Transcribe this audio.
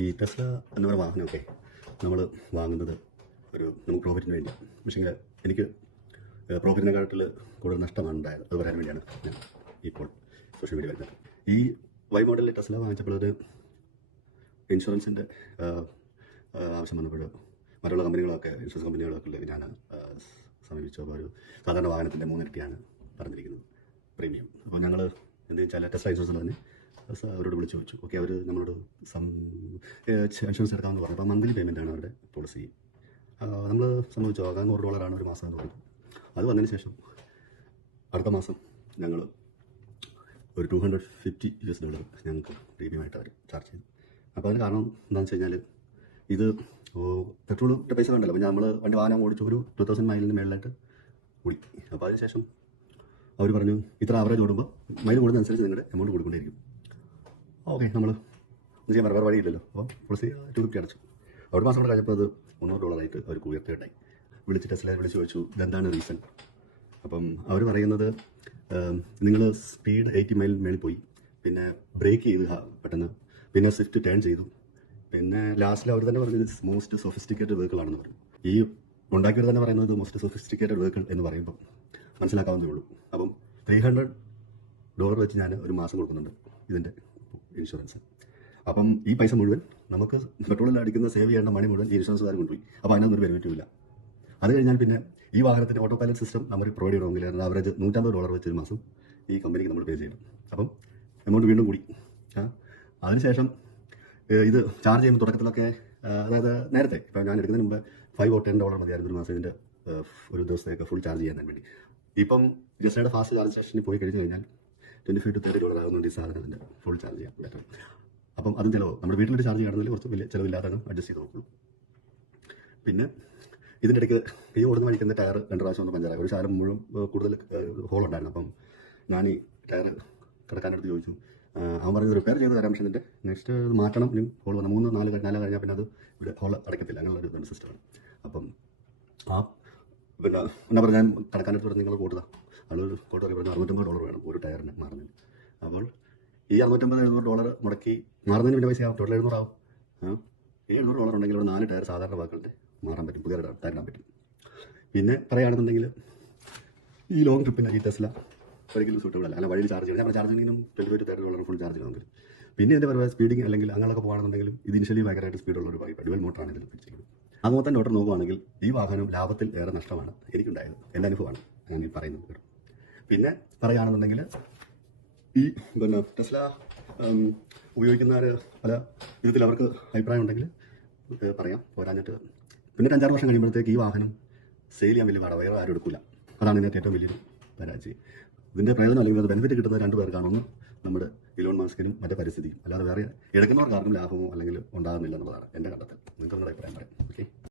ഈ ടെസ്ല എന്ന് പറയുന്ന വാഹനമൊക്കെ നമ്മൾ വാങ്ങുന്നത് നമുക്ക് പ്രോഫിറ്റിന് വേണ്ടി. പക്ഷേ എനിക്ക് പ്രോഫിറ്റിനെക്കാട്ടിൽ കൂടുതൽ നഷ്ടമാണ് ഉണ്ടായത്. അത് പറയാൻ വേണ്ടിയാണ് ഞാൻ ഇപ്പോൾ സോഷ്യൽ മീഡിയ വരുന്നത്. ഈ വൈ മോഡലിൽ ടെസ്ല വാങ്ങിച്ചപ്പോൾ ഒരു ഇൻഷുറൻസിൻ്റെ ആവശ്യം വന്നപ്പോൾ മറ്റുള്ള ഇൻഷുറൻസ് കമ്പനികളൊക്കെ ഞാൻ സമീപിച്ചപ്പോൾ ഒരു സാധാരണ വാഹനത്തിൻ്റെ 3 ഇരട്ടിയാണ് പറഞ്ഞിരിക്കുന്നത് പ്രീമിയം. അപ്പോൾ ഞങ്ങൾ എന്ത് വെച്ചാൽ ടെസ്ല ഇൻഷുറൻസിൽ തന്നെ അവരോട് വിളിച്ച് ചോദിച്ചു. ഓക്കെ, അവർ നമ്മളോട് ഇൻഷുറൻസ് എടുക്കാമെന്ന് പറഞ്ഞു. അപ്പോൾ മന്ത്ലി പേയ്മെൻറ്റാണ് അവരുടെ പോളിസി. നമ്മൾ സംഭവിച്ചു ആകാൻ $100 ഒരു മാസം എന്ന് പറഞ്ഞു. അത് വന്നതിന് ശേഷം അടുത്ത മാസം ഞങ്ങൾ ഒരു $250 ഞങ്ങൾക്ക് പ്രീമിയമായിട്ട് അവർ ചാർജ് ചെയ്തു. അപ്പോൾ അതിന് കാരണം എന്താണെന്ന് വെച്ച് കഴിഞ്ഞാൽ ഇത് പെട്രോളിൻ്റെ പൈസ വേണ്ടല്ലോ. അപ്പോൾ നമ്മൾ വാഹനം ഓടിച്ചു ഒരു 2000 മൈലിന് മേളിലായിട്ട് ഓടി. അപ്പോൾ അതിനുശേഷം അവർ പറഞ്ഞു ഇത്ര ആവറേജ് ഓടുമ്പോൾ മൈൽ കൂടുന്നതനുസരിച്ച് നിങ്ങളുടെ എമൗണ്ട് കൊടുക്കൊണ്ടേയിരിക്കും. ഓക്കെ, നമ്മൾ ഒന്നും ചെയ്യാൻ വേറെ വഴിയില്ലല്ലോ. അപ്പോൾ പോളിസി 250 അടച്ചു. ഒരു മാസം കൂടെ കഴിഞ്ഞപ്പോൾ അത് $300 അവർ ഉയർത്തിയിട്ടായി. ടെസ്ലയെ വിളിച്ച് ചോദിച്ചു ഇതെന്താണ് റീസൺ. അപ്പം അവർ പറയുന്നത് നിങ്ങൾ സ്പീഡ് 80 മൈൽ മേളിൽ പോയി, പിന്നെ ബ്രേക്ക് ചെയ്ത് പെട്ടെന്ന്, പിന്നെ സ്വിഫ്റ്റ് ടേൺ ചെയ്തു, പിന്നെ ലാസ്റ്റിൽ അവർ തന്നെ പറഞ്ഞത് മോസ്റ്റ് സൊഫിസ്റ്റിക്കേറ്റഡ് വെഹിക്കിൾ ആണെന്ന് പറഞ്ഞു. ഈ ഉണ്ടാക്കിയവർ തന്നെ പറയുന്നത് മോസ്റ്റ് സൊഫിസ്റ്റിക്കേറ്റഡ് വെഹിക്കിൾ എന്ന് പറയുമ്പോൾ മനസ്സിലാക്കാവുന്നേ ഉള്ളൂ. അപ്പം $300 വെച്ച് ഞാൻ ഒരു മാസം കൊടുക്കുന്നുണ്ട് ഇതിൻ്റെ ഇൻഷുറൻസ്. അപ്പം ഈ പൈസ മുഴുവൻ നമുക്ക് പെട്രോളിൽ അടിക്കുന്ന സേവ് ചെയ്യേണ്ട മണി മുഴുവൻ ഈ ഇൻഷുറൻസുകാർ കൊണ്ടുപോയി. അപ്പോൾ അതിനൊന്നും ബെനിഫിറ്റുമില്ല. അത് കഴിഞ്ഞാൽ പിന്നെ ഈ വാഹനത്തിൻ്റെ ഓട്ടോ പൈലറ്റ് സിസ്റ്റം നമ്മൾ പ്രൊവൈഡ് ചെയ്യണമെങ്കിൽ ആവറേജ് $150 വെച്ചൊരു മാസം ഈ കമ്പനിക്ക് നമ്മൾ പേ ചെയ്യണം. അപ്പം എമൗണ്ട് വീണ്ടും കൂടി. അതിനുശേഷം ഇത് ചാർജ് ചെയ്യുമ്പോൾ തുടക്കത്തിലൊക്കെ, അതായത് നേരത്തെ ഇപ്പോൾ ഞാൻ എടുക്കുന്നതിന് മുമ്പ് $5 or $10 മതിയായിരുന്നു ഒരു മാസം ഇതിൻ്റെ ഒരു ദിവസത്തേക്ക് ഫുൾ ചാർജ് ചെയ്യാൻ വേണ്ടി. ഇപ്പം ജസ്റ്റയുടെ ഫാസ്റ്റ് ചാർജ് സ്റ്റേഷനിൽ പോയി കഴിഞ്ഞ് കഴിഞ്ഞാൽ $25 to $30 ആകുന്നുണ്ട് ഈ സാധനത്തിൻ്റെ ഫുൾ ചാർജ് ചെയ്യാൻ പറ്റും. അപ്പം അതും ചിലവ് നമ്മുടെ വീട്ടിലിട്ട് ചാർജ് ചെയ്യണമെങ്കിൽ കുറച്ച് വലിയ ചിലവില്ലാതാണ് അഡ്ജസ്റ്റ് ചെയ്ത് നോക്കുള്ളൂ. പിന്നെ ഇതിൻ്റെ ഇടയ്ക്ക് ഈ ഓടുന്ന വഴിക്കുന്ന ടയർ 2 പ്രാവശ്യം ഒന്ന് പഞ്ചറായി. ഒരു ശാലം മുഴുവൻ കൂടുതൽ ഹോളുണ്ടായിരുന്നു. അപ്പം ഞാൻ ഈ ടയർ കിടക്കാനടുത്ത് ചോദിച്ചു. അവൻ പറഞ്ഞത് റിപ്പയർ ചെയ്ത് തരാം, പക്ഷേ ഇതിൻ്റെ നെക്സ്റ്റ് മാറ്റണം. ഇനി ഹോൾ വന്ന് 3-4 കഴിഞ്ഞാൽ പിന്നെ അത് ഇവിടെ ഹോൾ അടയ്ക്കത്തില്ല. അങ്ങനെയുള്ളൊരു സിസ്റ്റമാണ്. അപ്പം പിന്നെ എന്നാ പറഞ്ഞാൽ ഞാൻ കിടക്കാനടുത്ത് പറഞ്ഞ് നിങ്ങൾ കൂട്ടുക ആളൊരു കോട്ട് പറഞ്ഞ് $650 വേണം ഒരു ടയറിന് മാറുന്നതിന്. അപ്പോൾ ഈ $650-700 മുടക്കി മാറുന്നതിന് പിന്നെ പൈസ ആവും. ടോട്ടൽ $700 ആവും. ഈ $700 ഉണ്ടെങ്കിൽ ഒരു 4 ടയർ സാധാരണ വാക്കുകളുടെ മാറാൻ പറ്റും, പുതിയ ടയർ ഇടാൻ പറ്റും. പിന്നെ പറയുകയാണെന്നുണ്ടെങ്കിൽ ഈ ലോങ് ട്രിപ്പിന് ഈ ടെസ്ല ഒരിക്കലും സൂട്ടബിൾ അല്ല. വഴിയിൽ ചാർജ് ചെയ്യണം. നമ്മൾ ചാർജ് ചെയ്യുന്നതിനും $25 to $30 ഫുൾ ചാർജ് ചെയ്യണമെങ്കിൽ. പിന്നെ ഇതിൻ്റെ പറയുക സ്പീഡിങ് അല്ലെങ്കിൽ അങ്ങനെയൊക്കെ പോകുകയാണെന്നുണ്ടെങ്കിലും ഇത് ഇനിഷ്യലി ഭയങ്കരമായിട്ട് സ്പീഡുള്ള ഒരു ബൈക്ക്, ഡ്യുവൽ മോട്ടറാണ് ഇതിൽ പിടിച്ചിരിക്കുന്നത്. അതുപോലെ തന്നെ ഓട്ടർ നോക്കുകയാണെങ്കിൽ ഈ വാഹനം ലാഭത്തിൽ ഏറെ നഷ്ടമാണ് എനിക്കുണ്ടായത്. എൻ്റെ അനുഭവമാണ് ഞാൻ ഈ പറയുന്നത്. പിന്നെ പറയുകയാണെന്നുണ്ടെങ്കിൽ ഈ ടെസ്ല ഉപയോഗിക്കുന്നവർ പല വിധത്തിൽ അവർക്ക് അഭിപ്രായം ഉണ്ടെങ്കിൽ പറയാം. പോരാഞ്ഞിട്ട് പിന്നെ 5-6 വർഷം കഴിയുമ്പോഴത്തേക്ക് ഈ വാഹനം സെയിൽ ചെയ്യാൻ വലിയ പാടാണ്, വേറെ ആരും എടുക്കില്ല. അതാണ് ഇതിനകത്ത് ഏറ്റവും വലിയൊരു പരാജയം. ഇതിൻ്റെ പ്രയോജനം അല്ലെങ്കിൽ അത് ബെനിഫിറ്റ് കിട്ടുന്ന 2 പേർക്കാണ്. ഒന്ന് നമ്മുടെ ഇലോൺ മസ്കിനും മറ്റേ പരിസ്ഥിതിയും. അല്ലാതെ വേറെ എടുക്കുന്നവർക്കാർക്കും ലാഭമോ അല്ലെങ്കിൽ ഉണ്ടാകുന്നില്ല എന്നുള്ളതാണ് എൻ്റെ കണ്ടെത്തൽ. നിങ്ങൾക്ക് നിങ്ങളുടെ അഭിപ്രായം പറയാം. ഓക്കെ.